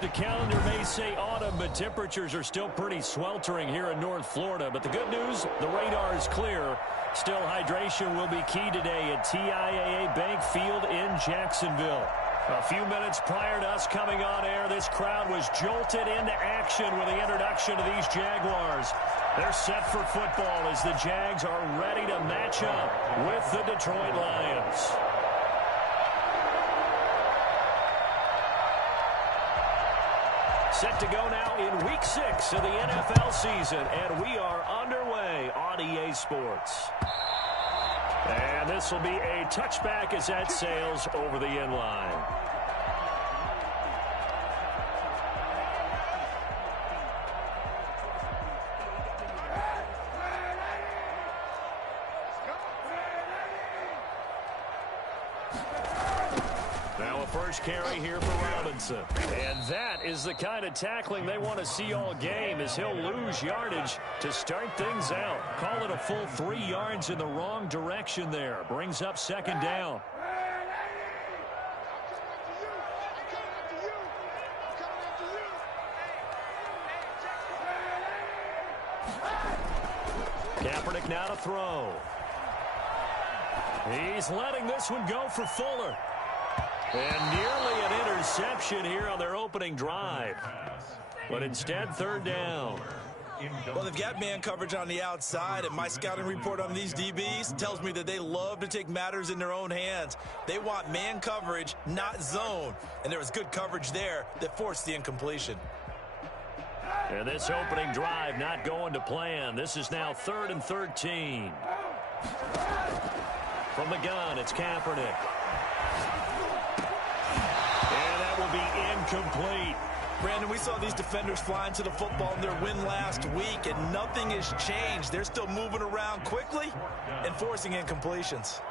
The calendar may say autumn, but temperatures are still pretty sweltering here in North Florida. But the good news, the radar is clear. Still, hydration will be key today at TIAA Bank Field in Jacksonville. A few minutes prior to us coming on air, this crowd was jolted into action with the introduction of these Jaguars. They're set for football as the Jags are ready to match up with the Detroit Lions. Set to go now in Week 6 of the NFL season, and we are underway on EA Sports. And this will be a touchback as that sails over the end line. Now a first carry here for Robinson. And that is the kind of tackling they want to see all game, as he'll lose yardage to start things out. Call it a full 3 yards in the wrong direction there. Brings up second down. Kaepernick now to throw. He's letting this one go for Fuller. And nearly an interception here on their opening drive. But instead, third down. Well, they've got man coverage on the outside, and my scouting report on these DBs tells me that they love to take matters in their own hands. They want man coverage, not zone. And there was good coverage there that forced the incompletion. And this opening drive not going to plan. This is now 3rd and 13. From the gun, it's Kaepernick. Will be incomplete. Brandon, we saw these defenders flying to the football in their win last week, and nothing has changed. They're still moving around quickly and forcing incompletions.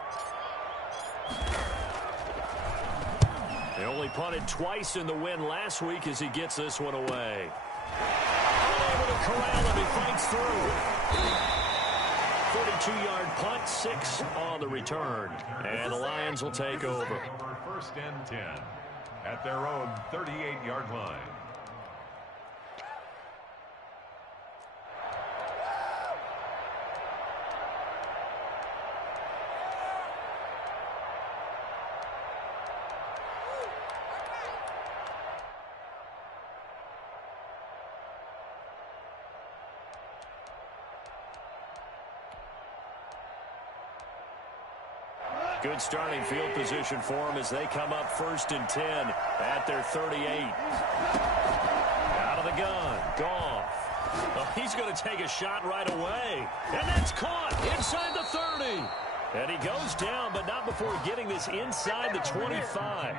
They only punted twice in the win last week as he gets this one away. Unable to corral him, he fights through. 42-yard punt, 6 on the return. And the Lions will take over. First and 10. At their own 38-yard line. Good starting field position for them as they come up 1st and 10 at their 38. Out of the gun, Goff. Oh, he's going to take a shot right away. And that's caught inside the 30. And he goes down, but not before getting this inside the 25.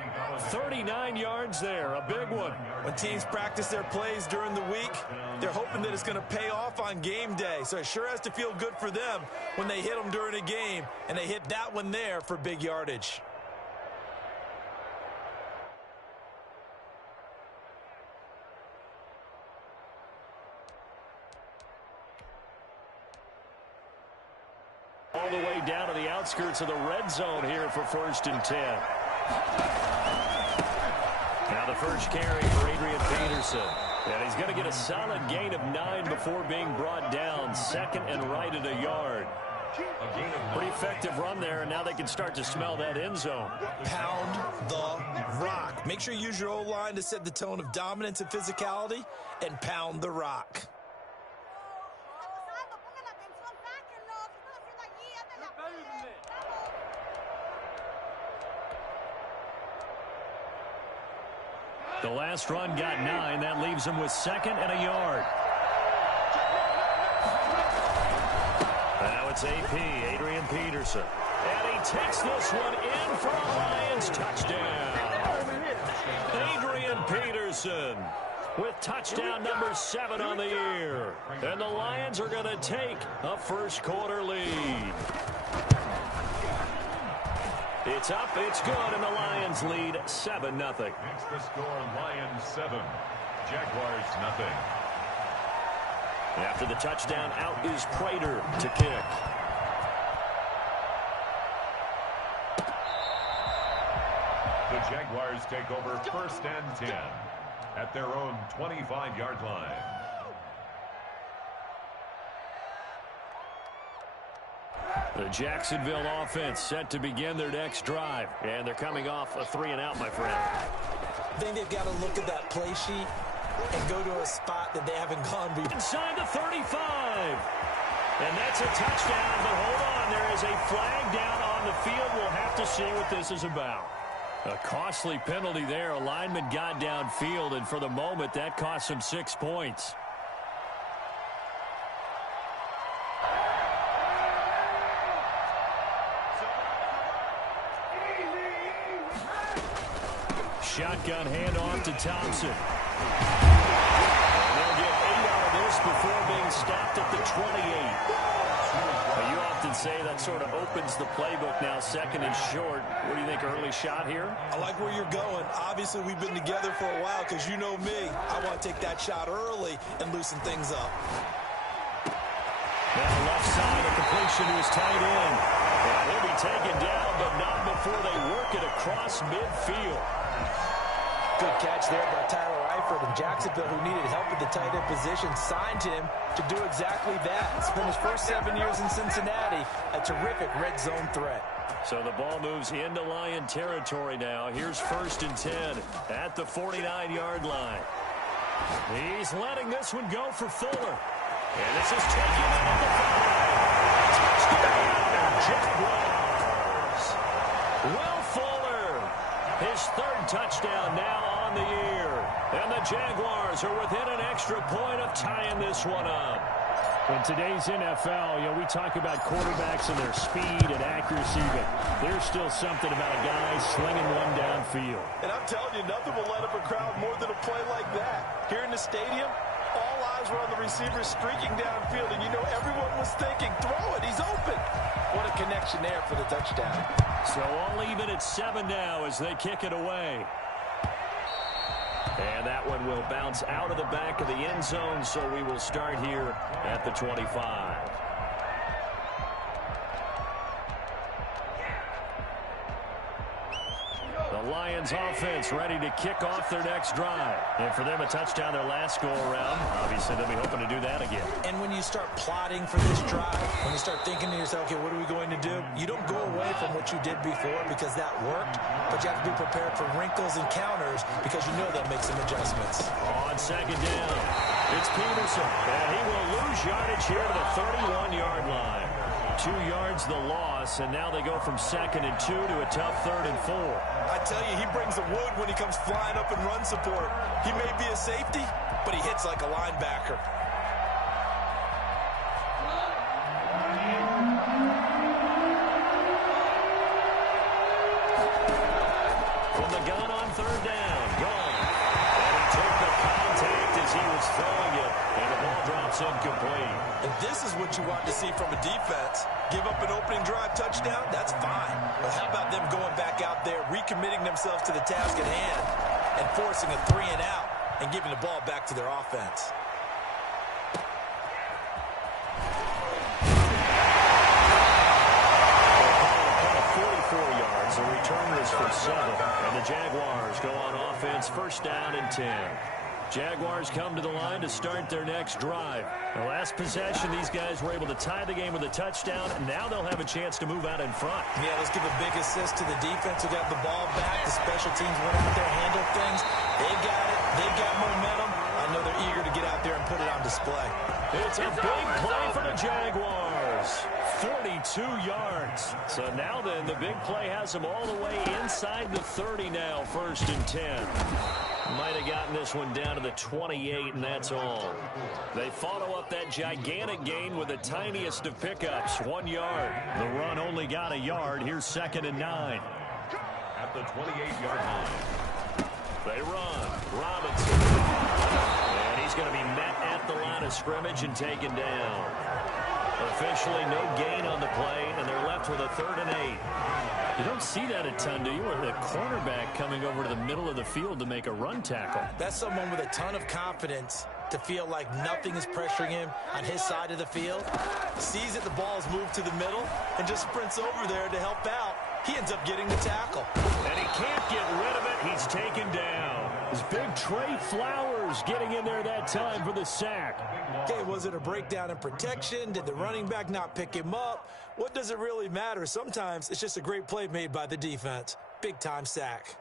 39 yards there, a big one. When teams practice their plays during the week, they're hoping that it's going to pay off on game day. So it sure has to feel good for them when they hit them during a game, and they hit that one there for big yardage. All the way down to the outskirts of the red zone here for 1st and 10. Now the first carry for Adrian Peterson. And he's going to get a solid gain of 9 before being brought down. 2nd and right at a yard. Pretty effective run there, and now they can start to smell that end zone. Pound the rock. Make sure you use your O-line to set the tone of dominance and physicality, and pound the rock. The last run got 9. That leaves him with 2nd and a yard. Now it's AP, Adrian Peterson. And he takes this one in for a Lions touchdown. Adrian Peterson with touchdown number 7 on the year. And the Lions are going to take a first-quarter lead. It's up, it's good, and the Lions lead 7-0. Extra score, Lions 7, Jaguars 0. After the touchdown, out is Prater to kick. The Jaguars take over 1st and 10. at their own 25-yard line. The Jacksonville offense set to begin their next drive. And they're coming off a 3-and-out, my friend. I think they've got to look at that play sheet and go to a spot that they haven't gone before. Inside the 35. And that's a touchdown, but hold on. There is a flag down on the field. We'll have to see what this is about. A costly penalty there. A lineman got downfield, and for the moment, that cost him 6 points. Shotgun handoff to Thompson. And they'll get 8 out of this before being stopped at the 28. Well, you often say that sort of opens the playbook now, second and short. What do you think, early shot here? I like where you're going. Obviously, we've been together for a while because you know me. I want to take that shot early and loosen things up. Now left side, a completion to his tight end. And he'll be taken down, but not before they work it across midfield. Good catch there by Tyler Eifert, and Jacksonville, who needed help with the tight end position, signed him to do exactly that. Spent his first 7 years in Cincinnati, a terrific red zone threat. So the ball moves into Lion territory now. Here's 1st and 10 at the 49-yard line. He's letting this one go for Fuller. And this is taken out of the 5. Touchdown, Jaguars. Will Fuller, his 3rd touchdown now on the year. And the Jaguars are within an extra point of tying this one up. In today's NFL, we talk about quarterbacks and their speed and accuracy, but there's still something about a guy slinging one downfield. And I'm telling you, nothing will light up a crowd more than a play like that. Here in the stadium, all eyes were on the receiver streaking downfield, and everyone was thinking, throw it, he's open. What a connection there for the touchdown. So all even at 7 now as they kick it away. And that one will bounce out of the back of the end zone, so we will start here at the 25. The Lions offense ready to kick off their next drive. And for them, a touchdown their last go-around. Obviously, they'll be hoping to do that again. And when you start plotting for this drive, when you start thinking to yourself, okay, what are we going to do? You don't go away from what you did before because that worked, but you have to be prepared for wrinkles and counters because you know they'll make some adjustments. On 2nd down, it's Peterson. And he will lose yardage here to the 31-yard line. 2 yards the loss, and now they go from 2nd and 2 to a tough 3rd and 4. I tell you, he brings the wood when he comes flying up in run support. He may be a safety, but he hits like a linebacker. From the gun on 3rd down, gone. And he took the contact as he was throwing it, and the ball drops incomplete. And this is what you want to see from a defense. Give up an opening drive touchdown, that's fine. But how about them going back out there, recommitting themselves to the task at hand, and forcing a 3-and-out and giving the ball back to their offense? A 44 yards, the return is for 7. And the Jaguars go on offense, 1st down and 10. Jaguars come to the line to start their next drive. The last possession, these guys were able to tie the game with a touchdown, and now they'll have a chance to move out in front. Yeah, let's give a big assist to the defense who got the ball back. The special teams went out there, handled things. They got it. They got momentum. I know they're eager to get out there and put it on display. It's a big play for the Jaguars. 42 yards. So now then, the big play has them all the way inside the 30 now, 1st and 10. Might have gotten this one down to the 28, and that's all. They follow up that gigantic gain with the tiniest of pickups, 1 yard. The run only got a yard. Here's 2nd and 9. At the 28-yard line. They run. Robinson. And he's going to be met at the line of scrimmage and taken down. Officially no gain on the play, and they're left with a 3rd and 8. You don't see that a ton, do you? Or the cornerback coming over to the middle of the field to make a run tackle. That's someone with a ton of confidence to feel like nothing is pressuring him on his side of the field. Sees that the ball is moved to the middle and just sprints over there to help out. He ends up getting the tackle. And he can't get rid of it. He's taken down. His Big Trey Flowers getting in there that time for the sack. Okay, was it a breakdown in protection? Did the running back not pick him up? What does it really matter? Sometimes it's just a great play made by the defense. Big-time sack.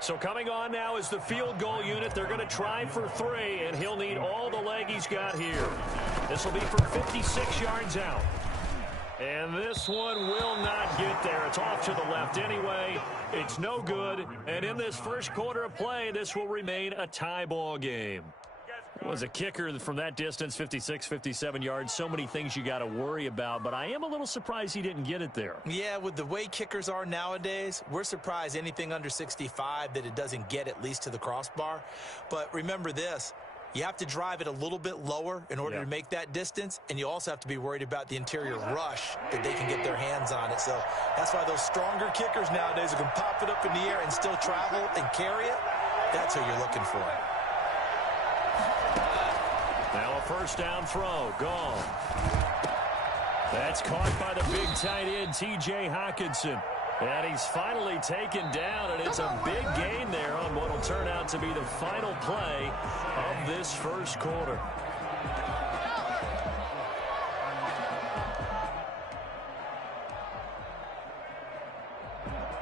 So coming on now is the field goal unit. They're going to try for 3, and he'll need all the leg he's got here. This will be for 56 yards out. And this one will not get there. It's off to the left anyway. It's no good. And in this first quarter of play, this will remain a tie ball game. Was a kicker from that distance, 56, 57 yards. So many things you got to worry about, but I am a little surprised he didn't get it there. Yeah, with the way kickers are nowadays, we're surprised anything under 65 that it doesn't get at least to the crossbar. But remember this, you have to drive it a little bit lower in order to make that distance, and you also have to be worried about the interior rush that they can get their hands on it. So that's why those stronger kickers nowadays who can pop it up in the air and still travel and carry it, that's who you're looking for. Now a first down throw, gone. That's caught by the big tight end, T.J. Hockenson. And he's finally taken down, and it's a big gain there on what will turn out to be the final play of this first quarter.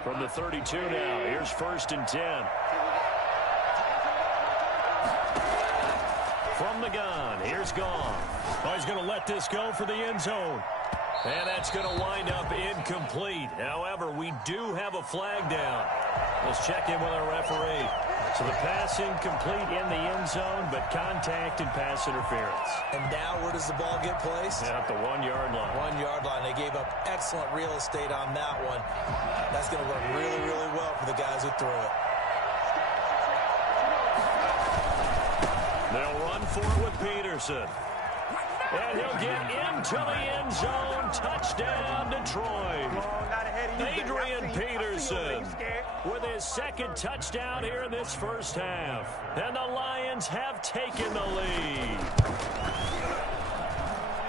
From the 32 now, here's 1st and 10. From the gun, here's Gone. Oh, he's going to let this go for the end zone. And that's going to wind up incomplete. However, we do have a flag down. Let's check in with our referee. So the pass incomplete in the end zone, but contact and pass interference. And now where does the ball get placed? At the 1-yard line. 1-yard line. They gave up excellent real estate on that one. That's going to work really, really well for the guys who threw it. They'll run for it with Peterson. And he'll get into the end zone. Touchdown, Detroit. Adrian Peterson with his second touchdown here in this first half. And the Lions have taken the lead.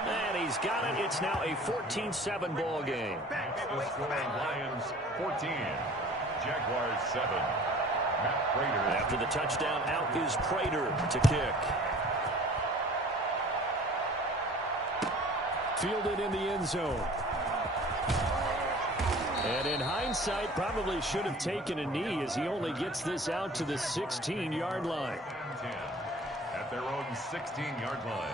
And he's got it. It's now a 14-7 ball game. The score, Lions 14, Jaguars 7. Matt Prater. After the touchdown, out is Prater to kick. Fielded in the end zone. And in hindsight, probably should have taken a knee as he only gets this out to the 16-yard line. 10 at their own 16-yard line.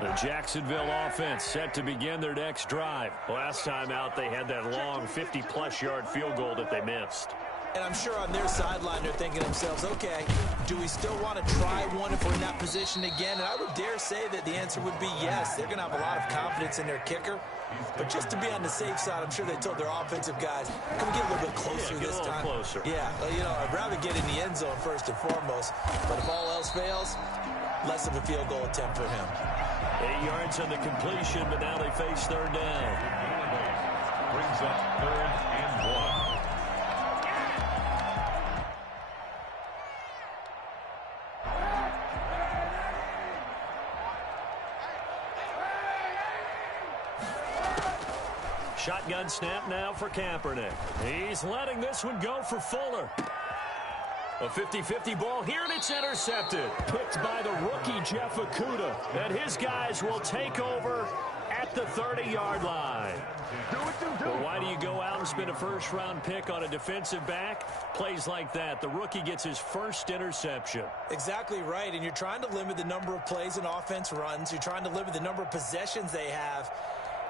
The Jacksonville offense set to begin their next drive. Last time out, they had that long 50-plus yard field goal that they missed. And I'm sure on their sideline they're thinking to themselves, okay, do we still want to try one if we're in that position again? And I would dare say that the answer would be yes. They're going to have a lot of confidence in their kicker. But just to be on the safe side, I'm sure they told their offensive guys, can we get a little bit closer this time? Closer. Yeah, well, you know, I'd rather get in the end zone first and foremost. But if all else fails, less of a field goal attempt for him. 8 yards on the completion, but now they face third down. Brings up 3rd and 1. Shotgun snap now for Kaepernick. He's letting this one go for Fuller. A 50-50 ball here, and it's intercepted. Picked by the rookie Jeff Okudah. And his guys will take over at the 30-yard line. Well, why do you go out and spend a first-round pick on a defensive back? Plays like that. The rookie gets his first interception. Exactly right, and you're trying to limit the number of plays an offense runs. You're trying to limit the number of possessions they have.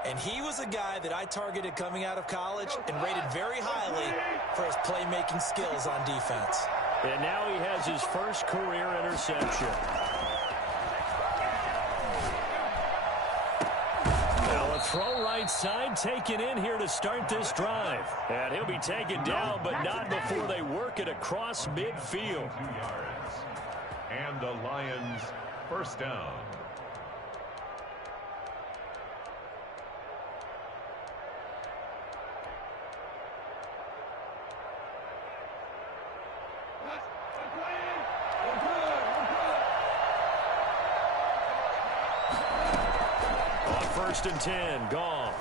And he was a guy that I targeted coming out of college and rated very highly for his playmaking skills on defense. And now he has his first career interception. Now a throw right side taken in here to start this drive. And he'll be taken down, but not before they work it across midfield. 2 yards. And the Lions first down. first and 10. Goff.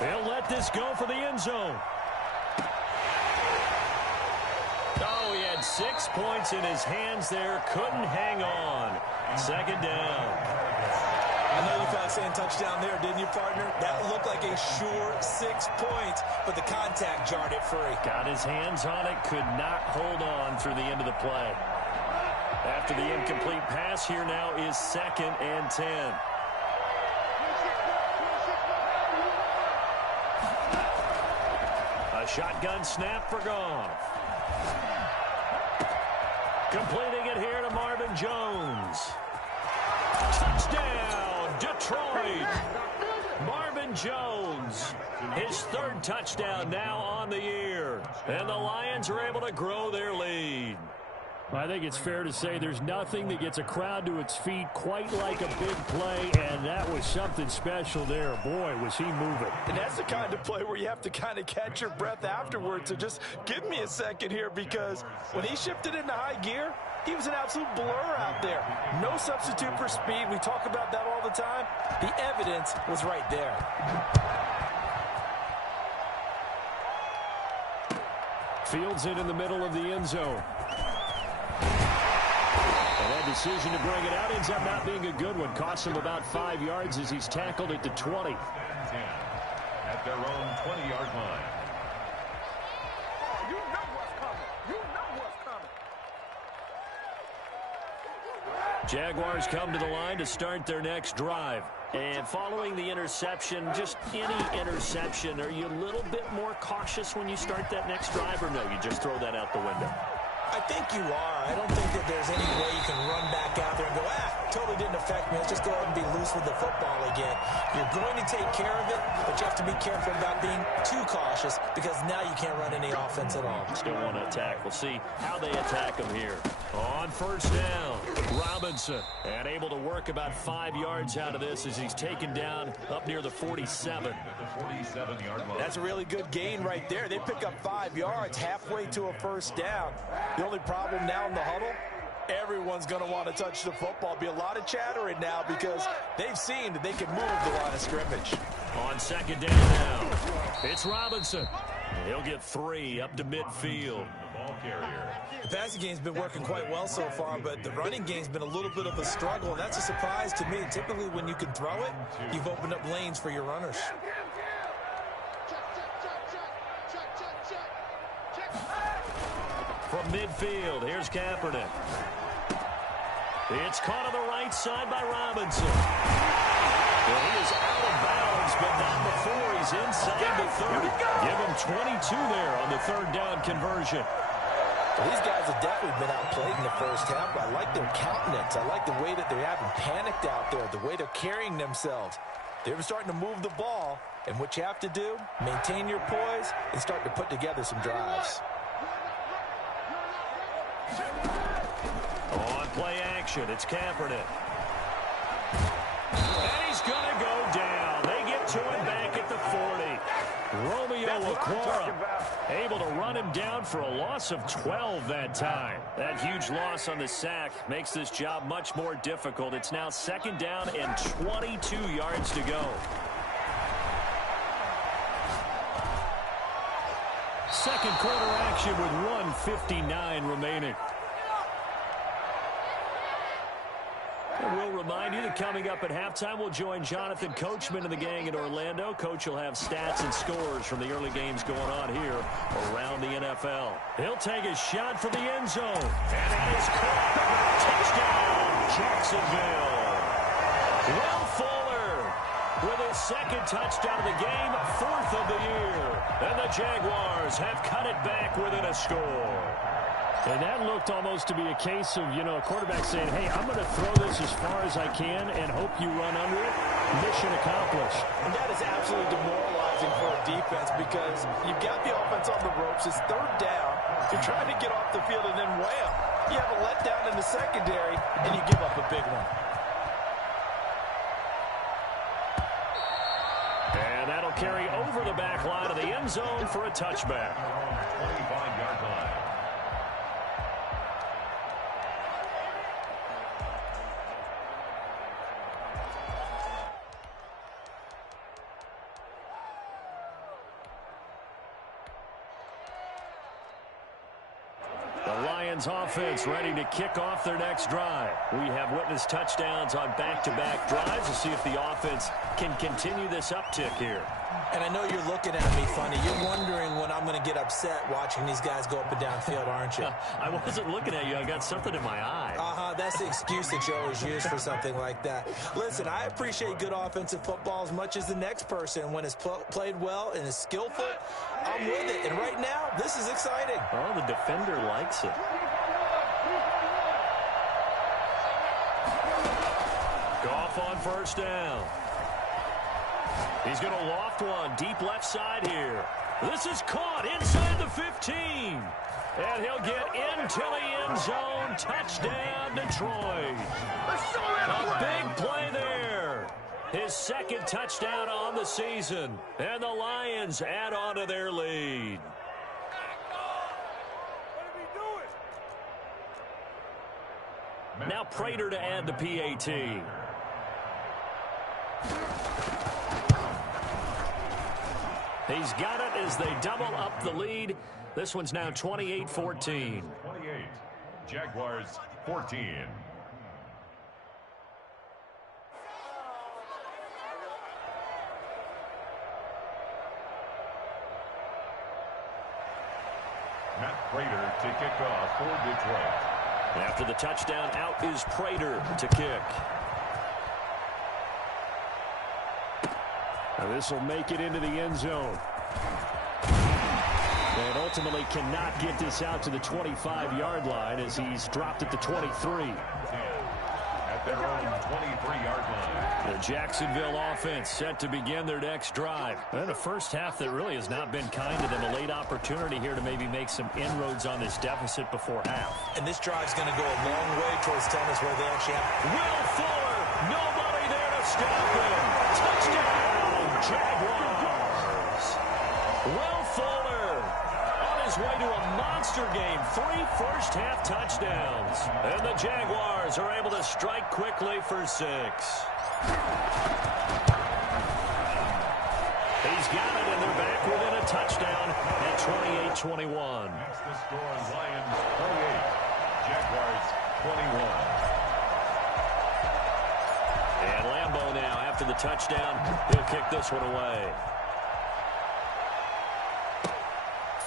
They'll let this go for the end zone. Oh, he had 6 points in his hands there. Couldn't hang on. Second down. I know you felt like saying touchdown there, didn't you, partner? That looked like a sure 6 points, but the contact jarred it free. Got his hands on it, could not hold on through the end of the play. After the incomplete pass, here now is second and 10. A shotgun snap for Goff. Completing it here to Marvin Jones. Touchdown, Detroit. Marvin Jones, his third touchdown now on the year. And the Lions are able to grow their lead. I think it's fair to say there's nothing that gets a crowd to its feet quite like a big play, and that was something special there. Boy, was he moving. And that's the kind of play where you have to kind of catch your breath afterwards. So just give me a second here, because when he shifted into high gear, he was an absolute blur out there. No substitute for speed. We talk about that all the time. The evidence was right there. Fields it in the middle of the end zone. And that decision to bring it out ends up not being a good one. Costs him about 5 yards as he's tackled at the 20. 10 at their own 20-yard line. You know what's coming. You know what's coming. Jaguars come to the line to start their next drive. And following the interception, just any interception, are you a little bit more cautious when you start that next drive, or no, you just throw that out the window? I think you are. I don't think that there's any way you can run back out there and go, totally didn't affect me. Let's just go ahead and be loose with the football again. You're going to take care of it, but you have to be careful about being too cautious, because now you can't run any offense at all. Still want to attack. We'll see how they attack him here. On first down, Robinson. And able to work about 5 yards out of this as he's taken down up near the 47. The 47-yard line. That's a really good gain right there. They pick up 5 yards halfway to a first down. The only problem now in the huddle, everyone's going to want to touch the football. Be a lot of chattering now, because they've seen that they can move the line of scrimmage. On second down now, it's Robinson. He'll get 3 up to midfield. The ball carrier. The passing game's been working quite well so far, but the running game's been a little bit of a struggle, and that's a surprise to me. Typically, when you can throw it, you've opened up lanes for your runners. From midfield, here's Kaepernick. It's caught on the right side by Robinson. Well, he is out of bounds, but not before he's inside the 30. Give him 22 there on the third down conversion. Well, these guys have definitely been outplayed in the first half, but I like their countenance. I like the way that they haven't panicked out there, the way they're carrying themselves. They're starting to move the ball, and what you have to do, maintain your poise and start to put together some drives. On play action, it's Kaepernick. And he's going to go down. They get to him back at the 40. Romeo Okwara able to run him down for a loss of 12 that time. That huge loss on the sack makes this job much more difficult. It's now second down and 22 yards to go. Second quarter action with 1:59 remaining. And we'll remind you that coming up at halftime, we'll join Jonathan Coachman and the gang in Orlando. Coach will have stats and scores from the early games going on here around the NFL. He'll take a shot for the end zone. And that is caught. Touchdown, Jacksonville. Will Fuller with his second touchdown of the game, 4th of the year. And the Jaguars have cut it back within a score. And that looked almost to be a case of, a quarterback saying, hey, I'm going to throw this as far as I can and hope you run under it. Mission accomplished. And that is absolutely demoralizing for a defense, because you've got the offense on the ropes. It's third down. You're trying to get off the field, and then wham, you have a letdown in the secondary, and you give up a big one. And that'll carry over the back line of the end zone for a touchback. 25-yard line. Lions offense ready to kick off their next drive. We have witnessed touchdowns on back-to-back drives. We'll see if the offense can continue this uptick here. And I know you're looking at me funny. You're wondering when I'm going to get upset watching these guys go up and down field, aren't you? I wasn't looking at you. I got something in my eye. That's the excuse that you always use for something like that. Listen, I appreciate good offensive football as much as the next person. When it's played well and is skillful, I'm with it. And right now, this is exciting. Oh, the defender likes it. Goff on first down. He's going to loft one deep left side here. This is caught inside the 15. And he'll get into the end zone. Touchdown, Detroit. A big play there. His second touchdown on the season. And the Lions add on to their lead. Now Prater to add the PAT. He's got it as they double up the lead. This one's now 28-14. 28. Jaguars 14. Matt Prater to kick off for Detroit. After the touchdown, out is Prater to kick. Now this will make it into the end zone. And ultimately cannot get this out to the 25-yard line as he's dropped at the 23. At their own 23-yard line. The Jacksonville offense set to begin their next drive. And a first half that really has not been kind to them. A late opportunity here to maybe make some inroads on this deficit before half. And this drive's going to go a long way towards telling us where they actually have. Will Fuller, nobody there to stop him. Touchdown, Jaguars. Will Fuller on his way to a monster game. 3 first-half touchdowns. And the Jaguars are able to strike quickly for 6. He's got it, and they're back within a touchdown at 28-21. That's the score. Lions 28. Jaguars 21. And Lambeau now, after the touchdown, he'll kick this one away.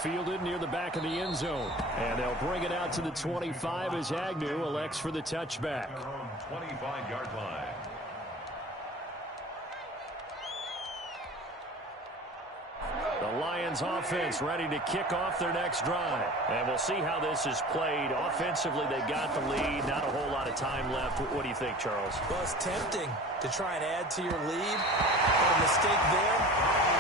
Fielded near the back of the end zone. And they'll bring it out to the 25 as Agnew elects for the touchback. Their own 25-yard line. The Lions offense ready to kick off their next drive. And we'll see how this is played. Offensively, they got the lead. Not a whole lot of time left. What do you think, Charles? Well, it's tempting to try and add to your lead. But a mistake there,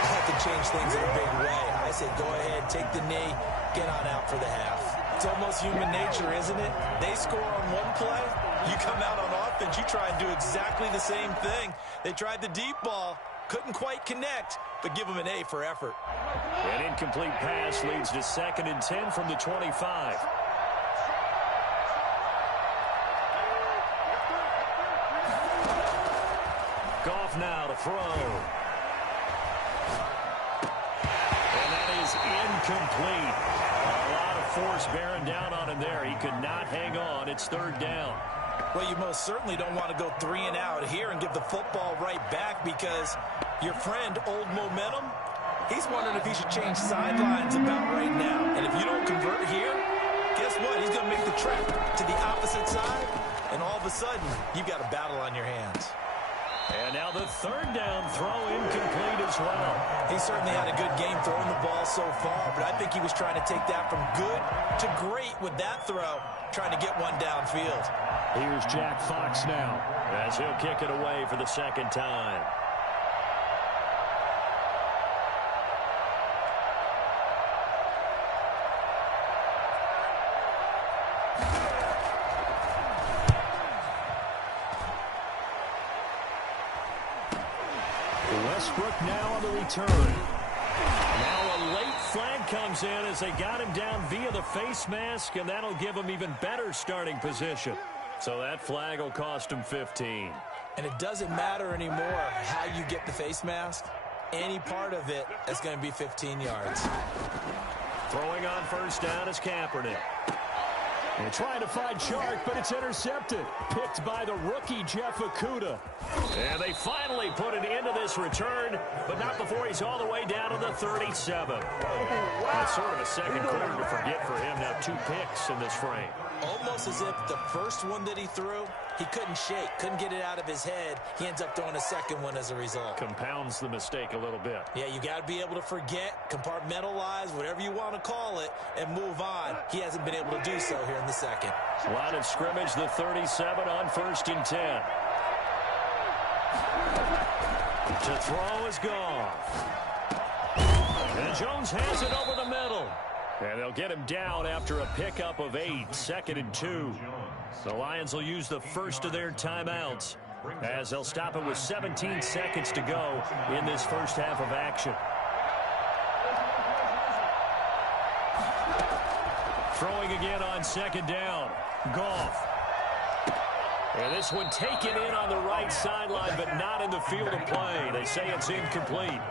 you have to change things in a big way. I said, go ahead, take the knee, get on out for the half. It's almost human nature, isn't it? They score on one play, you come out on offense, you try and do exactly the same thing. They tried the deep ball, couldn't quite connect, but give them an A for effort. An incomplete pass leads to 2nd and 10 from the 25. Goff now to throw. And that is incomplete. A lot of force bearing down on him there. He could not hang on. It's 3rd down. Well, you most certainly don't want to go 3 and out here and give the football right back because your friend, Old Momentum, he's wondering if he should change sidelines about right now. And if you don't convert here, guess what? He's going to make the trek to the opposite side, and all of a sudden, you've got a battle on your hands. And now the 3rd down throw incomplete as well. He certainly had a good game throwing the ball so far, but I think he was trying to take that from good to great with that throw, trying to get one downfield. Here's Jack Fox now as he'll kick it away for the 2nd time. Westbrook now on the return. Now a late flag comes in as they got him down via the face mask, and that'll give him even better starting position. So that flag will cost him 15. And it doesn't matter anymore how you get the face mask. Any part of it is going to be 15 yards. Throwing on first down is Kaepernick. And trying to find Chark, but it's intercepted. Picked by the rookie, Jeff Okudah. And they finally put an end to this return, but not before he's all the way down to the 37. That's sort of a second quarter to forget for him. Now 2 picks in this frame. Almost as if the first one that he threw, he couldn't shake, couldn't get it out of his head. He ends up throwing a second one as a result. Compounds the mistake a little bit. Yeah, you got to be able to forget, compartmentalize, whatever you want to call it, and move on. He hasn't been able to do so here in the second. Line of scrimmage, the 37 on 1st and 10. To throw is Goff. And Jones has it over the middle. And they'll get him down after a pickup of 8, 2nd and 2. The Lions will use the first of their timeouts as they'll stop it with 17 seconds to go in this first half of action. Throwing again on 2nd down. Goff. And this one taken in on the right sideline, but not in the field of play. They say it's incomplete.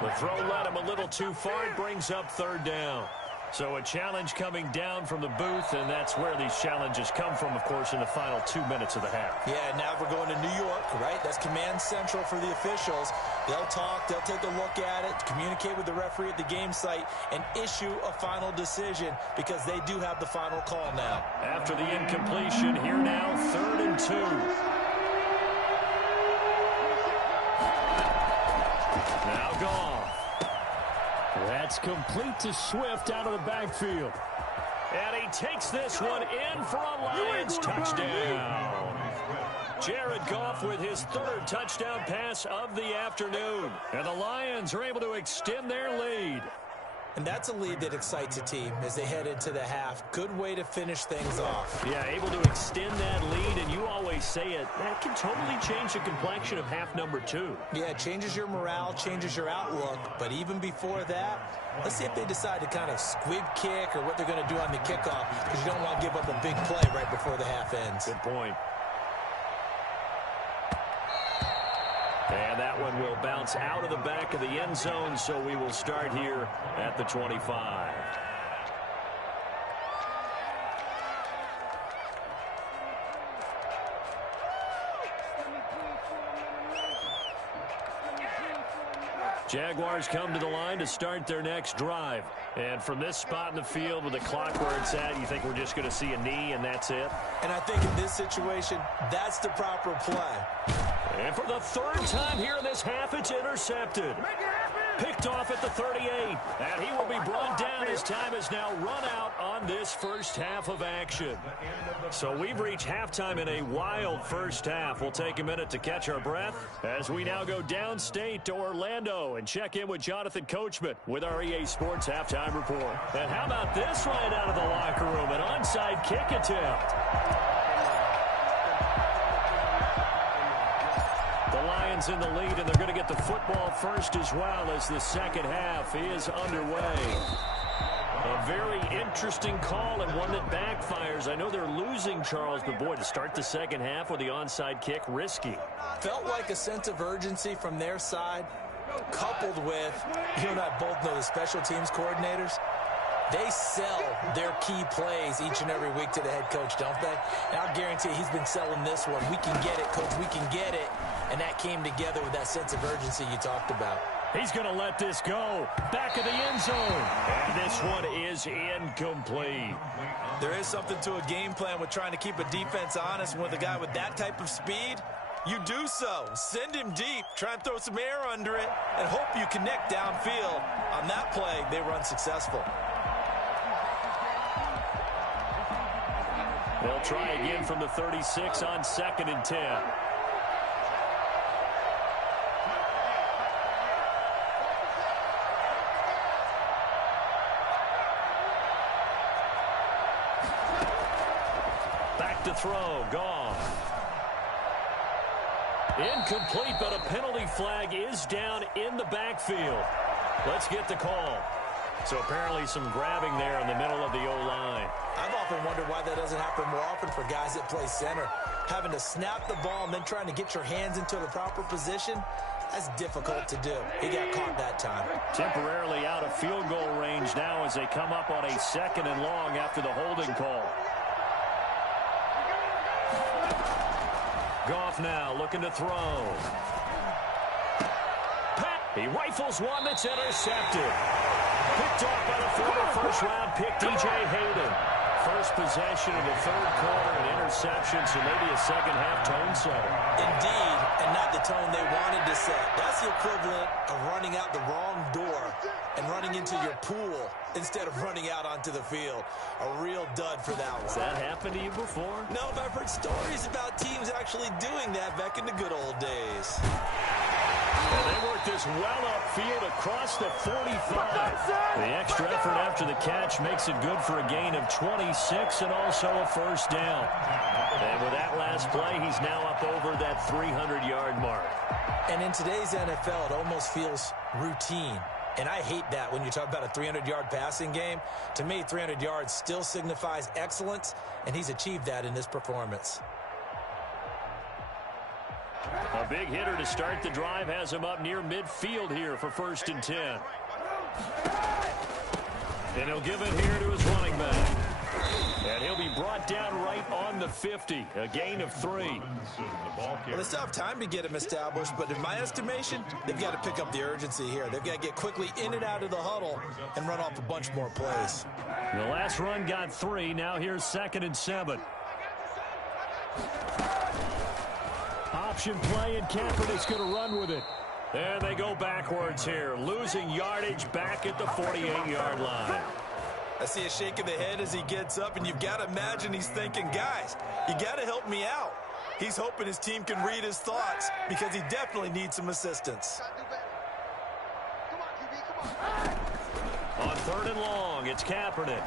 The throw led him a little too far. It brings up 3rd down. So a challenge coming down from the booth, and that's where these challenges come from, of course, in the final 2 minutes of the half. Yeah, now we're going to New York, right? That's command central for the officials. They'll talk, they'll take a look at it, communicate with the referee at the game site, and issue a final decision because they do have the final call now. After the incompletion, here now, 3rd and 2. Now Goff. That's complete to Swift out of the backfield. And he takes this one in for a Lions touchdown. Jared Goff with his 3rd touchdown pass of the afternoon. And the Lions are able to extend their lead. And that's a lead that excites a team as they head into the half. Good way to finish things off. Yeah, able to extend that lead, and you always say it, that can totally change the complexion of half number 2. Yeah, it changes your morale, changes your outlook. But even before that, let's see if they decide to kind of squib kick or what they're going to do on the kickoff, because you don't want to give up a big play right before the half ends. Good point. And that one will bounce out of the back of the end zone, so we will start here at the 25. Jaguars come to the line to start their next drive. And from this spot in the field with the clock where it's at, you think we're just going to see a knee and that's it? And I think in this situation, that's the proper play. And for the 3rd time here in this half, it's intercepted. Picked off at the 38. And he will be brought down as time is now run out on this first half of action. So we've reached halftime in a wild first half. We'll take a minute to catch our breath as we now go downstate to Orlando and check in with Jonathan Coachman with our EA Sports Halftime Report. And how about this right out of the locker room? An onside kick attempt. The Lions in the lead, and they're going to get the football first as well as the second half is underway. A very interesting call and one that backfires. I know they're losing, Charles, but boy, to start the second half with the onside kick, risky. Felt like a sense of urgency from their side, coupled with, you and I both know the special teams coordinators. They sell their key plays each and every week to the head coach, don't they? And I'll guarantee he's been selling this one. We can get it, coach, we can get it. And that came together with that sense of urgency you talked about. He's going to let this go. Back of the end zone. And this one is incomplete. There is something to a game plan with trying to keep a defense honest. And with a guy with that type of speed, you do so. Send him deep. Try and throw some air under it and hope you connect downfield. On that play, they were unsuccessful. They'll try again from the 36 on 2nd and 10. Back to throw. Goff. Incomplete, but a penalty flag is down in the backfield. Let's get the call. So apparently some grabbing there in the middle of the O-line. I've often wondered why that doesn't happen more often for guys that play center. Having to snap the ball and then trying to get your hands into the proper position, that's difficult to do. He got caught that time. Temporarily out of field goal range now as they come up on a 2nd and long after the holding call. Goff now looking to throw. He rifles one that's intercepted. Picked off by the former first-round pick, DJ Hayden. First possession of the third quarter, an interception, so maybe a second-half tone setter. Indeed, and not the tone they wanted to set. That's the equivalent of running out the wrong door and running into your pool instead of running out onto the field. A real dud for that one. Has that happened to you before? No, but I've heard stories about teams actually doing that back in the good old days. And they work this well upfield across the 45. The extra effort after the catch makes it good for a gain of 26 and also a first down. And with that last play, he's now up over that 300-yard mark. And in today's NFL, it almost feels routine. And I hate that when you talk about a 300-yard passing game. To me, 300 yards still signifies excellence, and he's achieved that in this performance. A big hitter to start the drive has him up near midfield here for 1st and 10. And he'll give it here to his running back. And he'll be brought down right on the 50. A gain of 3. Well, they still have time to get him established, but in my estimation, they've got to pick up the urgency here. They've got to get quickly in and out of the huddle and run off a bunch more plays. The last run got 3. Now here's 2nd and 7. Option play, and Kaepernick's going to run with it. And they go backwards here, losing yardage back at the 48-yard line. I see a shake of the head as he gets up, and you've got to imagine he's thinking, guys, you got to help me out. He's hoping his team can read his thoughts because he definitely needs some assistance. On 3rd and long, it's Kaepernick.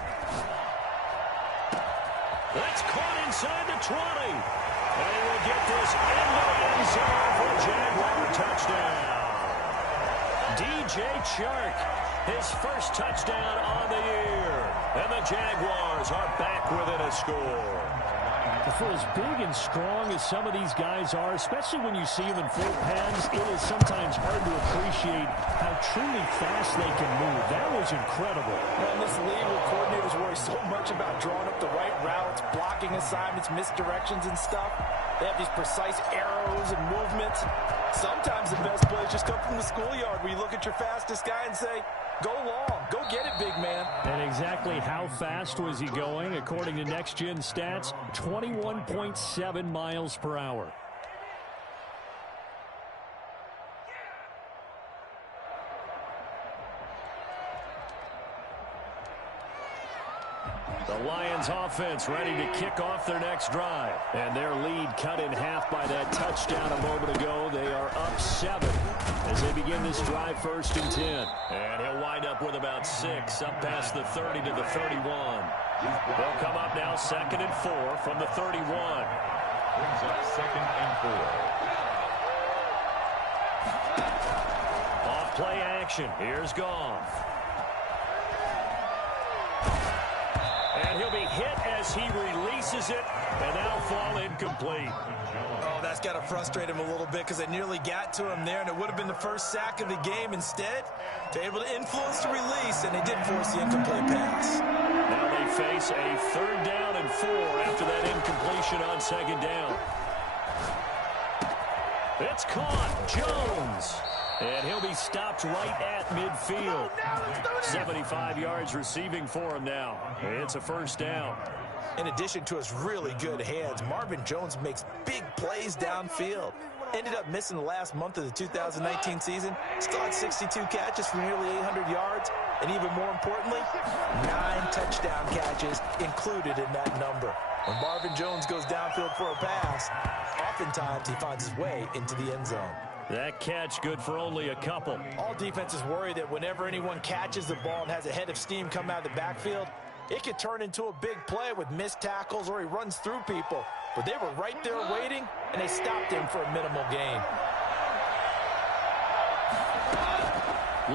That's caught inside the 20. And he will get this into the end zone for a Jaguar touchdown. DJ Chark, his first touchdown on the year. And the Jaguars are back within a score. For as big and strong as some of these guys are, especially when you see them in full pads, it is sometimes hard to appreciate how truly fast they can move. That was incredible. Well, in this league where coordinators worry so much about drawing up the right routes, blocking assignments, misdirections and stuff, they have these precise arrows and movements. Sometimes the best plays just come from the schoolyard where you look at your fastest guy and say, go long, go get it, big man. And exactly how fast was he going? According to Next Gen Stats, 21.7 miles per hour. The Lions offense ready to kick off their next drive. And their lead cut in half by that touchdown a moment ago. They are up 7 as they begin this drive 1st and 10. And he'll wind up with about 6 up past the 30 to the 31. They'll come up now 2nd and 4 from the 31. Brings up 2nd and 4. Off play action. Here's Goff. And he'll be hit as he releases it, and that'll fall incomplete. Oh, that's got to frustrate him a little bit because they nearly got to him there, and it would have been the first sack of the game. Instead, they're able to influence the release, and they did force the incomplete pass. Now they face a 3rd down and 4 after that incompletion on 2nd down. It's caught. Jones. And he'll be stopped right at midfield. 75 yards receiving for him now. It's a 1st down. In addition to his really good hands, Marvin Jones makes big plays downfield. Ended up missing the last month of the 2019 season. Still had 62 catches for nearly 800 yards. And even more importantly, 9 touchdown catches included in that number. When Marvin Jones goes downfield for a pass, oftentimes he finds his way into the end zone. That catch good for only a couple. All defenses worry that whenever anyone catches the ball and has a head of steam come out of the backfield, it could turn into a big play with missed tackles or he runs through people. But they were right there waiting, and they stopped him for a minimal gain.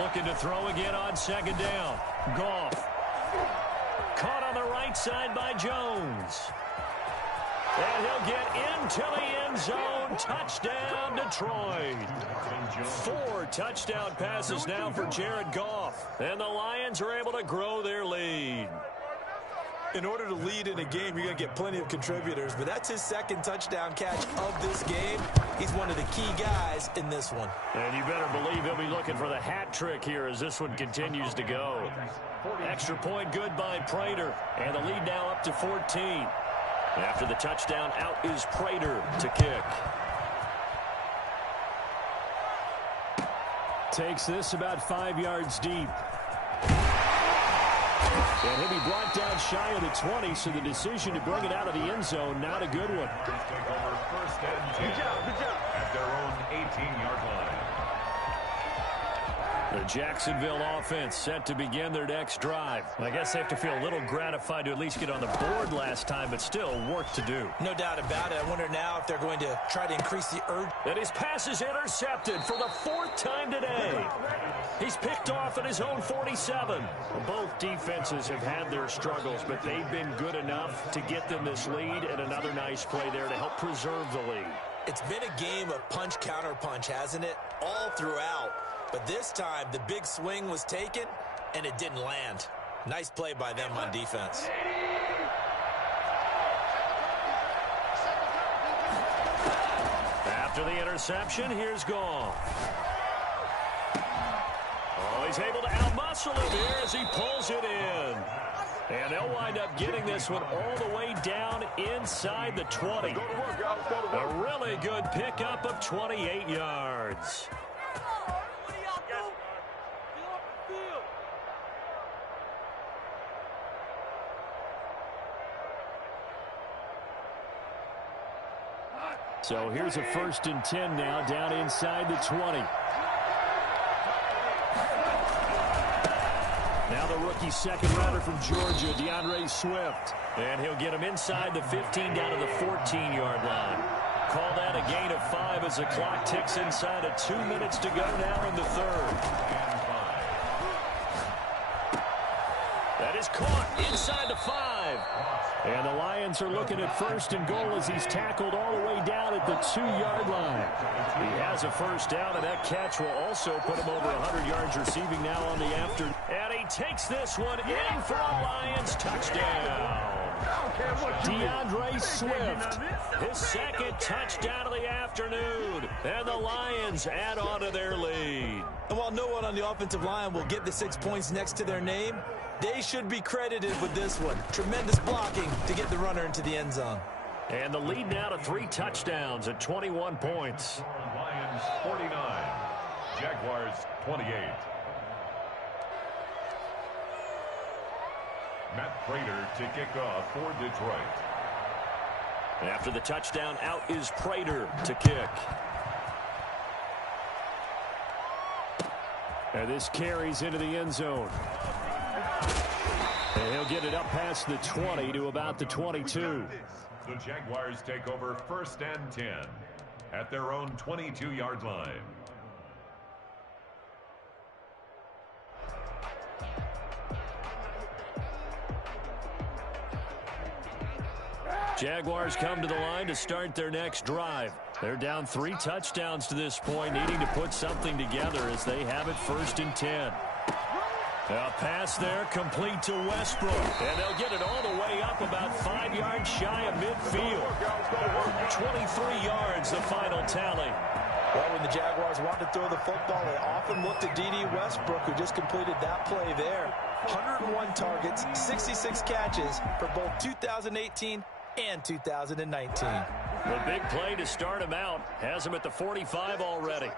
Looking to throw again on 2nd down. Goff. Caught on the right side by Jones. And he'll get into the end zone. Touchdown, Detroit. 4 touchdown passes now for Jared Goff. And the Lions are able to grow their lead. In order to lead in a game, you're going to get plenty of contributors, but that's his second touchdown catch of this game. He's one of the key guys in this one. And you better believe he'll be looking for the hat trick here as this one continues to go. Extra point good by Prater, and the lead now up to 14. After the touchdown, out is Prater to kick. Takes this about 5 yards deep. And he'll be brought down shy of the 20, so the decision to bring it out of the end zone, not a good one. Take over first and 10 at their own 18-yard line. The Jacksonville offense set to begin their next drive. I guess they have to feel a little gratified to at least get on the board last time, but still work to do. No doubt about it. I wonder now if they're going to try to increase the urge. And his pass is intercepted for the 4th time today. He's picked off at his own 47. Both defenses have had their struggles, but they've been good enough to get them this lead, and another nice play there to help preserve the lead. It's been a game of punch-counter-punch, hasn't it? All throughout. But this time, the big swing was taken, and it didn't land. Nice play by them on defense. After the interception, here's Gall. Oh, he's able to outmuscle him here as he pulls it in. And they'll wind up getting this one all the way down inside the 20. A really good pickup of 28 yards. So here's a 1st and 10 now down inside the 20. Now the rookie second rounder from Georgia, DeAndre Swift. And he'll get him inside the 15 down to the 14-yard line. Call that a gain of 5 as the clock ticks inside of 2 minutes to go now in the 3rd. That is caught inside the 5. And the Lions are looking at 1st and goal as he's tackled all the way down at the 2-yard line. He has a 1st down, and that catch will also put him over 100 yards receiving now on the after. And he takes this one in for a Lions touchdown. DeAndre Swift, his 2nd touchdown of the afternoon. And the Lions add on to their lead. And while no one on the offensive line will get the 6 points next to their name, they should be credited with this one. Tremendous blocking to get the runner into the end zone. And the lead now to 3 touchdowns at 21 points. Lions 49, Jaguars 28. Matt Prater to kick off for Detroit. After the touchdown, out is Prater to kick. And this carries into the end zone. And he'll get it up past the 20 to about the 22. The Jaguars take over 1st and 10 at their own 22-yard line. Jaguars come to the line to start their next drive. They're down 3 touchdowns to this point, needing to put something together as they have it 1st and 10. A pass there complete to Westbrook. And they'll get it all the way up about 5 yards shy of midfield. 23 yards, the final tally. Well, when the Jaguars want to throw the football, they often look to D.D. Westbrook, who just completed that play there. 101 targets, 66 catches for both 2018 and 2019. The big play to start him out has him at the 45 already.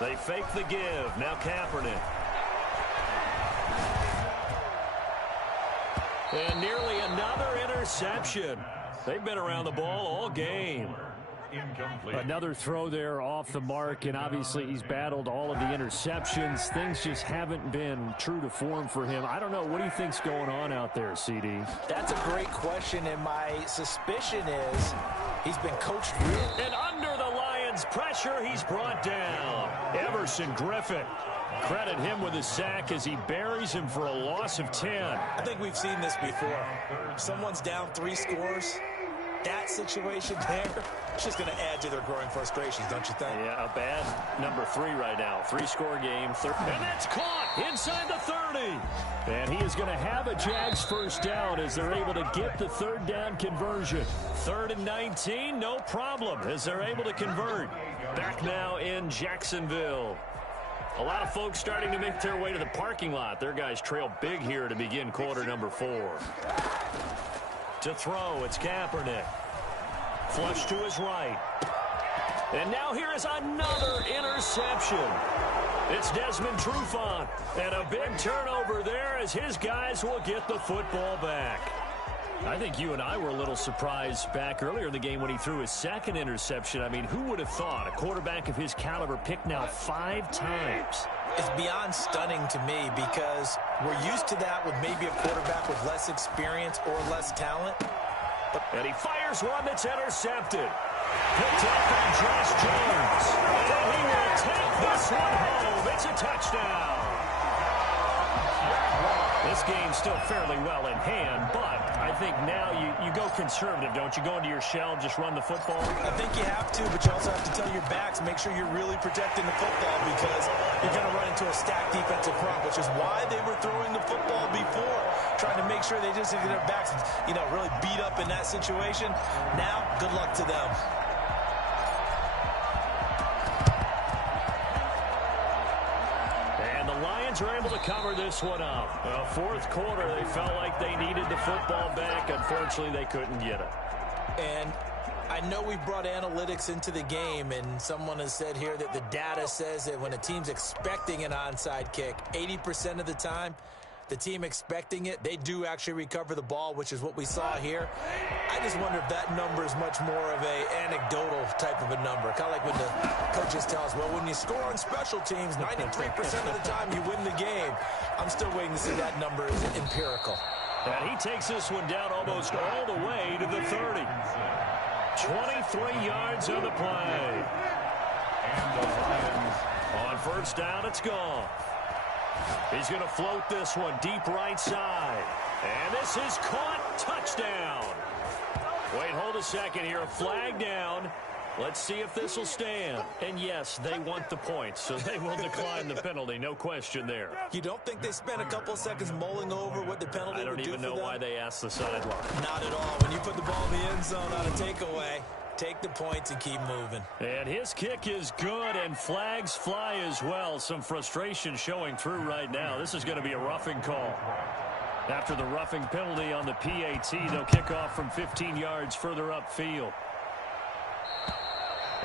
They fake the give. Now Kaepernick. And nearly another interception. They've been around the ball all game. Incomplete. Another throw there off the mark, and obviously he's battled all of the interceptions. Things just haven't been true to form for him. I don't know. What do you think's going on out there, CD? That's a great question, and my suspicion is he's been coached really. And under the Lions' pressure, he's brought down. Everson Griffin. Credit him with a sack as he buries him for a loss of 10. I think we've seen this before. Someone's down 3 scores. That situation there, It's just going to add to their growing frustrations, don't you think? Yeah, a bad number 3 right now. 3-score game. And that's caught inside the 30. And he is going to have a Jags first down as they're able to get the third down conversion. 3rd and 19, no problem as they're able to convert. Back now in Jacksonville. A lot of folks starting to make their way to the parking lot. Their guys trail big here to begin quarter number 4. To throw, it's Kaepernick. Flush to his right. And now here is another interception. It's Desmond Trufant. And a big turnover there as his guys will get the football back. I think you and I were a little surprised back earlier in the game when he threw his second interception. I mean, who would have thought a quarterback of his caliber picked now 5 times? It's beyond stunning to me because we're used to that with maybe a quarterback with less experience or less talent. And he fires one that's intercepted. Picked up by Josh Jones. And he will take this one home. It's a touchdown. This game's still fairly well in hand, but I think now you go conservative, don't you? Go into your shell, just run the football? I think you have to, but you also have to tell your backs, make sure you're really protecting the football because you're going to run into a stacked defensive front, which is why they were throwing the football before, trying to make sure they just get their backs, really beat up in that situation. Now, good luck to them. Are able to cover this one up. Fourth quarter, they felt like they needed the football back. Unfortunately, they couldn't get it. And I know we brought analytics into the game, and someone has said here that the data says that when a team's expecting an onside kick, 80% of the time, the team expecting it, they do actually recover the ball, which is what we saw here. I just wonder if that number is much more of a anecdotal type of a number. Kind of like when the coaches tell us, well, when you score on special teams, 93% of the time you win the game. I'm still waiting to see that number is empirical. And he takes this one down almost all the way to the 30. 23 yards on the play. And the Lions. On first down, it's gone. He's going to float this one deep right side. And this is caught. Touchdown. Wait, hold a second here. Flag down. Let's see if this will stand. And yes, they want the points, so they will decline the penalty. No question there. You don't think they spent a couple of seconds mulling over what the penalty would do for them? I don't even know why they asked the sideline. Not at all. When you put the ball in the end zone on a takeaway, take the points and keep moving. And his kick is good, and flags fly as well. Some frustration showing through right now. This is going to be a roughing call. After the roughing penalty on the PAT, they'll kick off from 15 yards further upfield.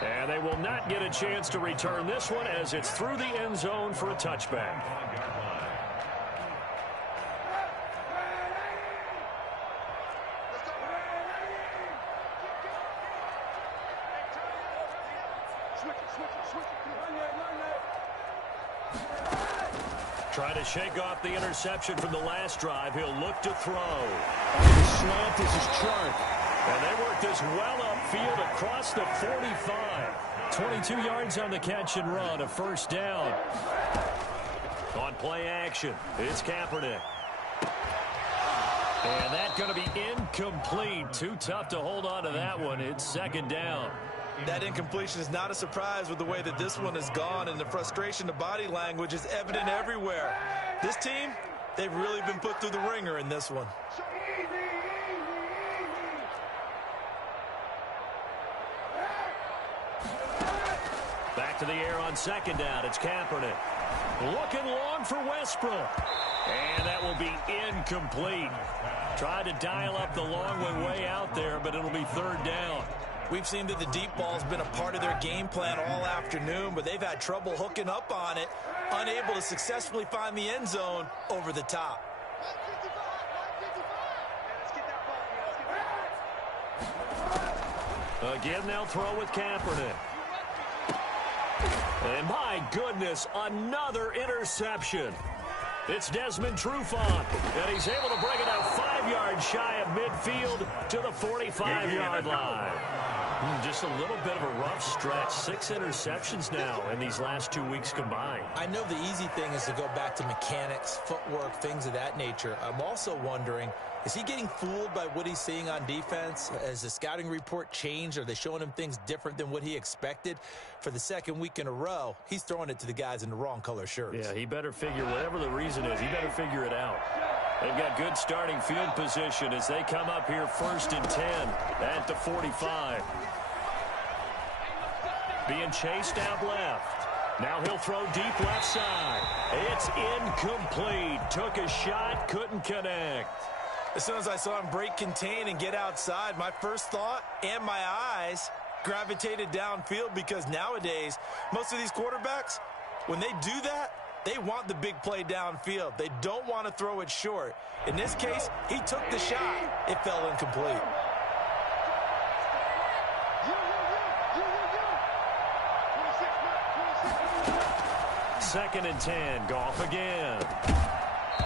And they will not get a chance to return this one as it's through the end zone for a touchback. Trying to shake off the interception from the last drive. He'll look to throw. On the slant, this is Chark. And they work this well upfield across the 45. 22 yards on the catch and run, a first down. On play action, it's Kaepernick. And that's going to be incomplete. Too tough to hold on to that one. It's second down. That incompletion is not a surprise with the way that this one has gone, and the frustration, the body language is evident everywhere. This team, they've really been put through the ringer in this one. Back to the air on second down. It's Kaepernick. Looking long for Westbrook. And that will be incomplete. Tried to dial up the long one way out there, but it'll be third down. We've seen that the deep ball's been a part of their game plan all afternoon, but they've had trouble hooking up on it, unable to successfully find the end zone over the top. Again, they'll throw with Kaepernick. And my goodness, another interception. It's Desmond Trufant, and he's able to bring it out 5 yards shy of midfield to the 45-yard line. Just a little bit of a rough stretch. 6 interceptions now in these last 2 weeks combined. I know the easy thing is to go back to mechanics, footwork, things of that nature. I'm also wondering, is he getting fooled by what he's seeing on defense? Has the scouting report changed? Are they showing him things different than what he expected? For the second week in a row, he's throwing it to the guys in the wrong color shirts. Yeah, he better figure, whatever the reason is, he better figure it out. They've got good starting field position as they come up here 1st and 10 at the 45. Being chased out left. Now he'll throw deep left side. It's incomplete. Took a shot, couldn't connect. As soon as I saw him break contain and get outside, my first thought and my eyes gravitated downfield, because nowadays, most of these quarterbacks, when they do that, they want the big play downfield. They don't want to throw it short. In this case, he took the shot. It fell incomplete. Second and 10. Goff again.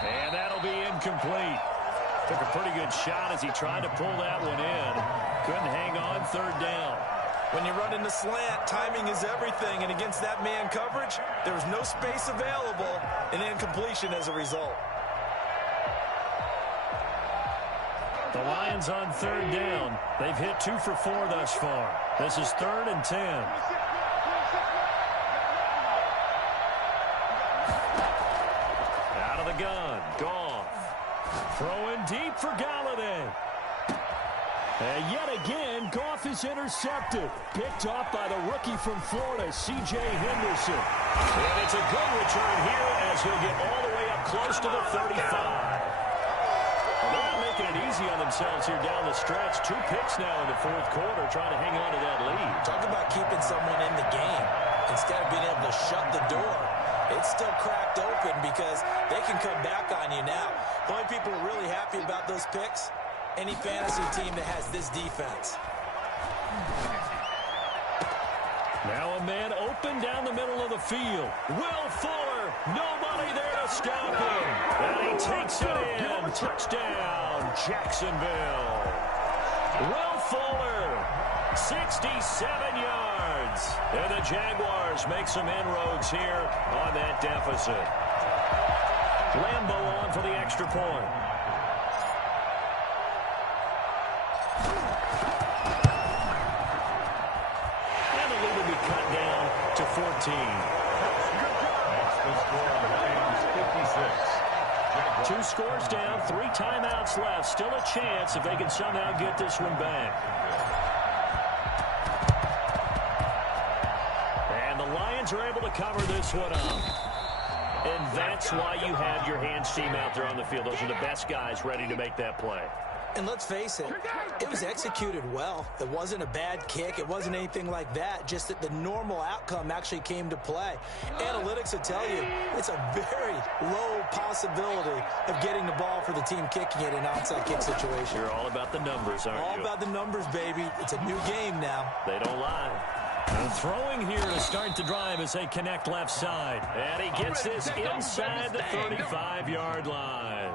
And that'll be incomplete. Took a pretty good shot as he tried to pull that one in. Couldn't hang on 3rd down. When you run in the slant, timing is everything. And against that man coverage, there was no space available. An incompletion as a result. The Lions on 3rd down. They've hit 2 for 4 thus far. This is 3rd and 10. Out of the gun. Goff. Throwing deep for Galladay. And yet again, Goff is intercepted. Picked off by the rookie from Florida, C.J. Henderson. And it's a good return here as he'll get all the way up close to the 35. They're not making it easy on themselves here down the stretch. 2 picks now in the 4th quarter, trying to hang on to that lead. Talk about keeping someone in the game. Instead of being able to shut the door, it's still cracked open because they can come back on you now. The only people who are really happy about those picks, any fantasy team that has this defense. Now a man open down the middle of the field. Will Fuller, nobody there to stop him. And he takes it in. Touchdown, Jacksonville. Will Fuller, 67 yards. And the Jaguars make some inroads here on that deficit. Lambo on for the extra point. And the lead will be cut down to 14. That's the score. Lions 56. 2 scores down, 3 timeouts left. Still a chance if they can somehow get this one back. And the Lions are able to cover this one up. And that's why you have your hands team out there on the field. Those are the best guys ready to make that play. And let's face it, it was executed well. It wasn't a bad kick. It wasn't anything like that. Just that the normal outcome actually came to play. Analytics will tell you it's a very low possibility of getting the ball for the team kicking it in an onside kick situation. You're all about the numbers, aren't you? All about the numbers, baby. It's a new game now. They don't lie. And throwing here to start the drive as they connect left side. And he gets this inside the 35-yard line.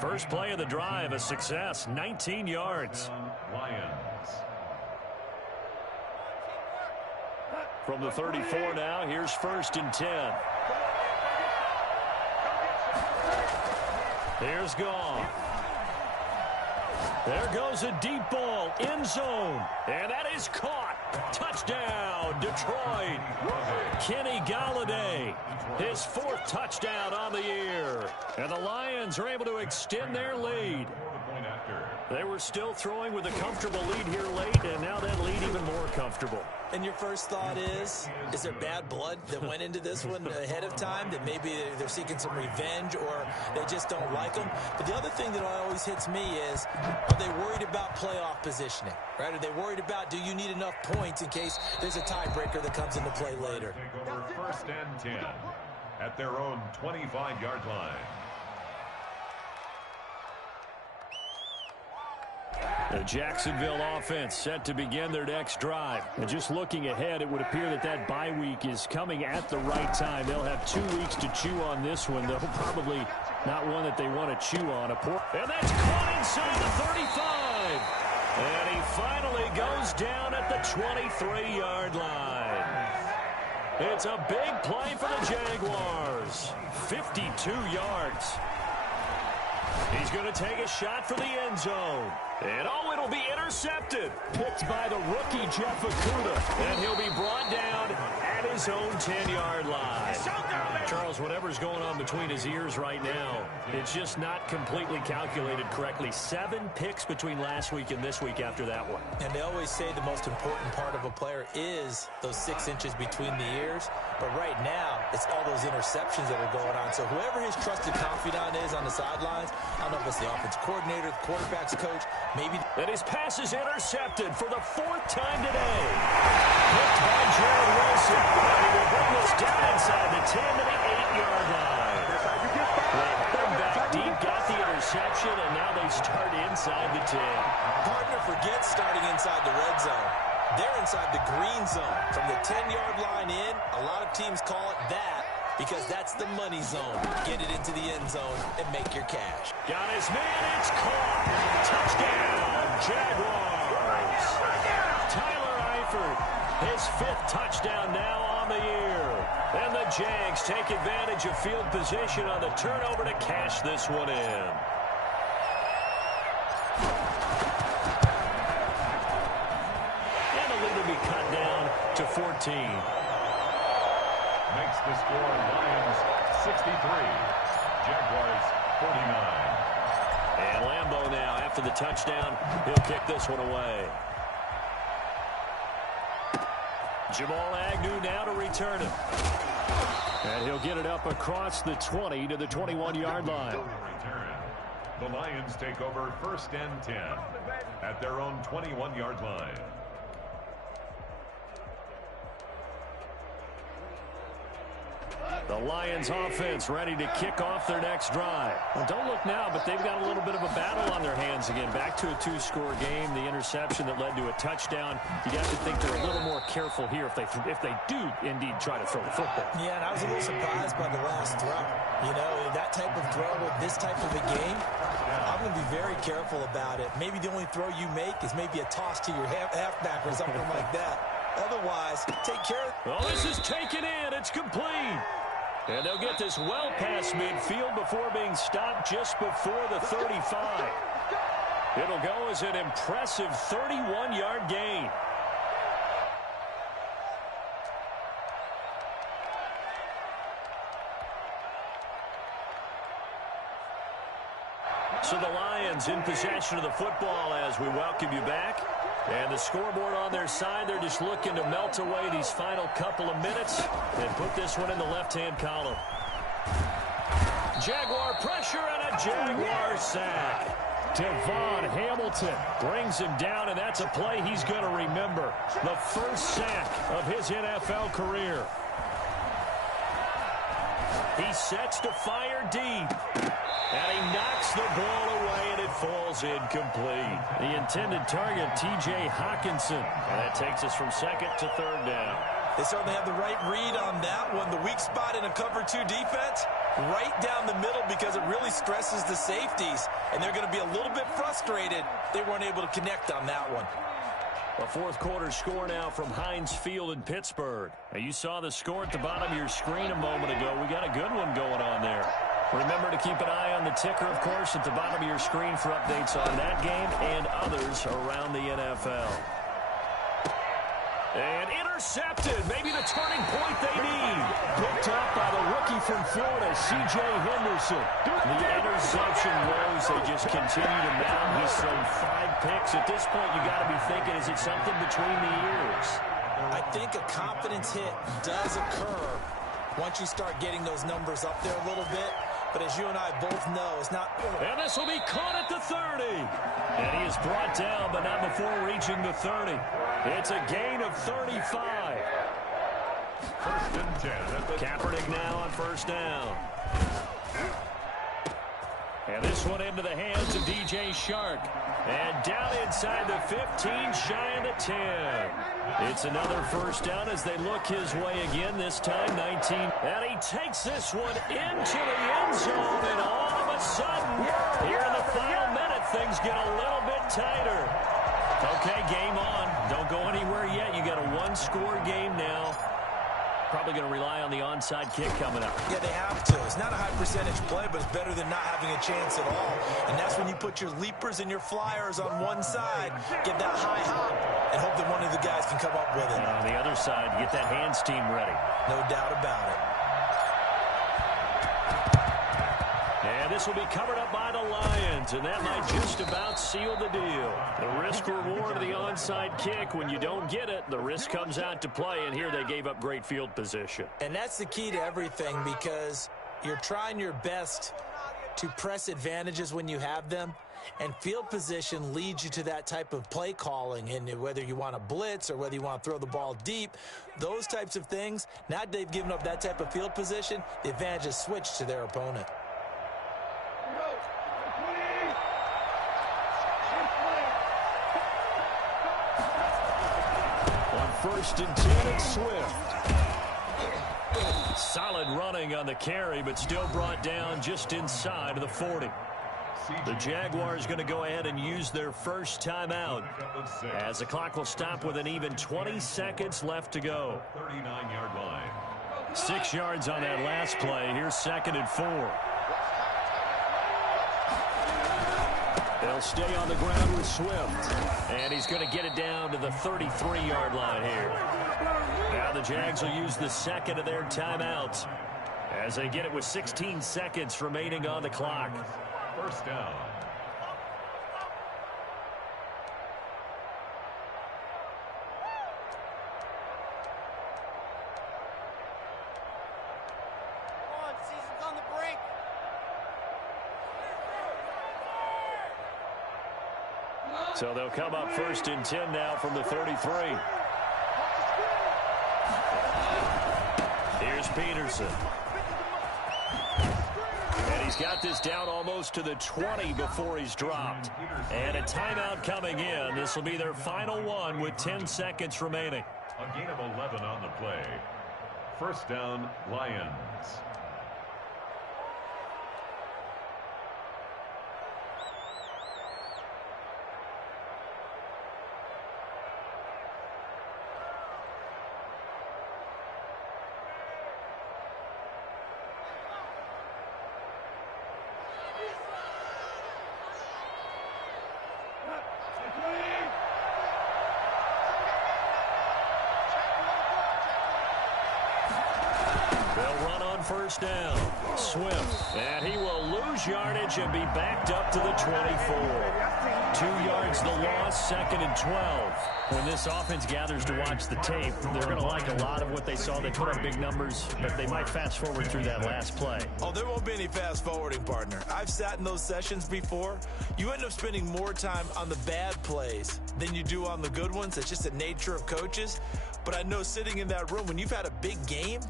First play of the drive, a success, 19 yards. Lions. From the 34 now, here's 1st and 10. Here's Goff. There goes a deep ball, end zone, and that is caught. Touchdown, Detroit. Kenny Galladay, his 4th touchdown on the year. And the Lions are able to extend their lead. They were still throwing with a comfortable lead here late, and now that lead even more comfortable. And your first thought is there bad blood that went into this one ahead of time, that maybe they're seeking some revenge or they just don't like them? But the other thing that always hits me is, are they worried about playoff positioning, right? Are they worried about, do you need enough points in case there's a tiebreaker that comes into play later? Take over 1st and 10 at their own 25-yard line. The Jacksonville offense set to begin their next drive. And just looking ahead, it would appear that that bye week is coming at the right time. They'll have 2 weeks to chew on this one. They'll probably not one that they want to chew on. And that's caught inside the 35. And he finally goes down at the 23-yard line. It's a big play for the Jaguars. 52 yards. He's going to take a shot for the end zone. And, oh, it'll be intercepted. Picked by the rookie, Jeff Okudah. And he'll be brought down at his own 10-yard line. Charles, whatever's going on between his ears right now, it's just not completely calculated correctly. 7 picks between last week and this week after that one. And they always say the most important part of a player is those 6 inches between the ears. But right now, it's all those interceptions that are going on. So whoever his trusted confidant is on the sidelines, I don't know if it's the offensive coordinator, the quarterback's coach, maybe. And his pass is intercepted for the 4th time today. Picked by Jared Wilson. And he will bring this down inside the 10 to the 8-yard line. They're back deep, got the interception, and now they start inside the 10. Partner forgets starting inside the red zone. They're inside the green zone. From the 10-yard line in, a lot of teams call it that because that's the money zone. Get it into the end zone and make your cash. Got his man, it's caught. Touchdown, Jaguars. Tyler Eifert, his 5th touchdown now on the year. And the Jags take advantage of field position on the turnover to cash this one in. And the lead will be cut down to 14. Makes the score Lions 63, Jaguars 49. And Lambeau now, after the touchdown, he'll kick this one away. Jamal Agnew now to return it. And he'll get it up across the 20 to the 21-yard line. Return. The Lions take over 1st and 10 at their own 21-yard line. The Lions offense ready to kick off their next drive. Well, don't look now, but they've got a little bit of a battle on their hands again. Back to a 2-score game. The interception that led to a touchdown. You got to think they're a little more careful here if they do indeed try to throw the football. Yeah, and I was a little surprised by the last throw. You know, that type of throw with this type of a game, I'm going to be very careful about it. Maybe the only throw you make is maybe a toss to your halfback or something like that. Otherwise, take care of it. Well, this is taken in. It's complete. And they'll get this well past midfield before being stopped just before the 35. It'll go as an impressive 31-yard gain. So the Lions in possession of the football as we welcome you back. And the scoreboard on their side, they're just looking to melt away these final couple of minutes and put this one in the left-hand column. Jaguar pressure and a Jaguar sack. Devon Hamilton brings him down, and that's a play he's going to remember. The first sack of his NFL career. He sets to fire deep. And he knocks the ball away, and it falls incomplete. The intended target, T.J. Hockenson. And that takes us from 2nd to 3rd down. They certainly have the right read on that one. The weak spot in a cover 2 defense, right down the middle because it really stresses the safeties. And they're going to be a little bit frustrated they weren't able to connect on that one. A 4th quarter score now from Heinz Field in Pittsburgh. Now, you saw the score at the bottom of your screen a moment ago. We got a good one going on there. Remember to keep an eye on the ticker, of course, at the bottom of your screen for updates on that game and others around the NFL. And intercepted. Maybe the turning point they need. Picked up by the rookie from Florida, C.J. Henderson. The interception woes, they just continue to mount. He's thrown 5 picks. At this point, you got to be thinking, is it something between the ears? I think a confidence hit does occur once you start getting those numbers up there a little bit. But as you and I both know, it's not. And this will be caught at the 30. And he is brought down, but not before reaching the 30. It's a gain of 35. 1st and 10. Kaepernick now on 1st down. And this one into the hands of DJ Shark. And down inside the 15, shy of the 10. It's another 1st down as they look his way again, this time 19. And he takes this one into the end zone, and all of a sudden, here in the final minute, things get a little bit tighter. Okay, game on. Don't go anywhere yet. You got a one-score game now. Probably going to rely on the onside kick coming up. Yeah, they have to. It's not a high-percentage play, but it's better than not having a chance at all. And that's when you put your leapers and your flyers on one side, get that high hop, and hope that one of the guys can come up with it. And on the other side, get that hands team ready. No doubt about it. And this will be covered up by the Lions, and that might just about seal the deal. The risk-reward of the onside kick, when you don't get it, the risk comes out to play, and here they gave up great field position. And that's the key to everything, because you're trying your best to press advantages when you have them, and field position leads you to that type of play calling, and whether you want to blitz or whether you want to throw the ball deep, those types of things, now that they've given up that type of field position, the advantage is switched to their opponent. First and 10, it's Swift. Solid running on the carry, but still brought down just inside of the 40. The Jaguars going to go ahead and use their first timeout as the clock will stop with an even 20 seconds left to go. 39-yard line. 6 yards on that last play. Here's 2nd and 4. They'll stay on the ground with Swift. And he's going to get it down to the 33-yard line here. Now the Jags will use the second of their timeouts as they get it with 16 seconds remaining on the clock. First down. So they'll come up 1st and 10 now from the 33. Here's Peterson. And he's got this down almost to the 20 before he's dropped. And a timeout coming in. This will be their final one with 10 seconds remaining. A gain of 11 on the play. First down, Lions. First down, Swift, and he will lose yardage and be backed up to the 24. 2 yards the loss, 2nd and 12. When this offense gathers to watch the tape, they're going to like a lot of what they saw. They put up big numbers, but they might fast forward through that last play. Oh, there won't be any fast forwarding, partner. I've sat in those sessions before. You end up spending more time on the bad plays than you do on the good ones. It's just the nature of coaches. But I know sitting in that room, when you've had a big game,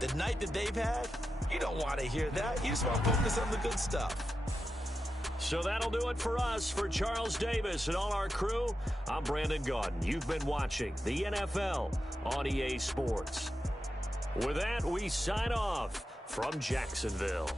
the night that they've had, you don't want to hear that. You just want to focus on the good stuff. So that'll do it for us. For Charles Davis and all our crew, I'm Brandon Gaudin. You've been watching the NFL on EA Sports. With that, we sign off from Jacksonville.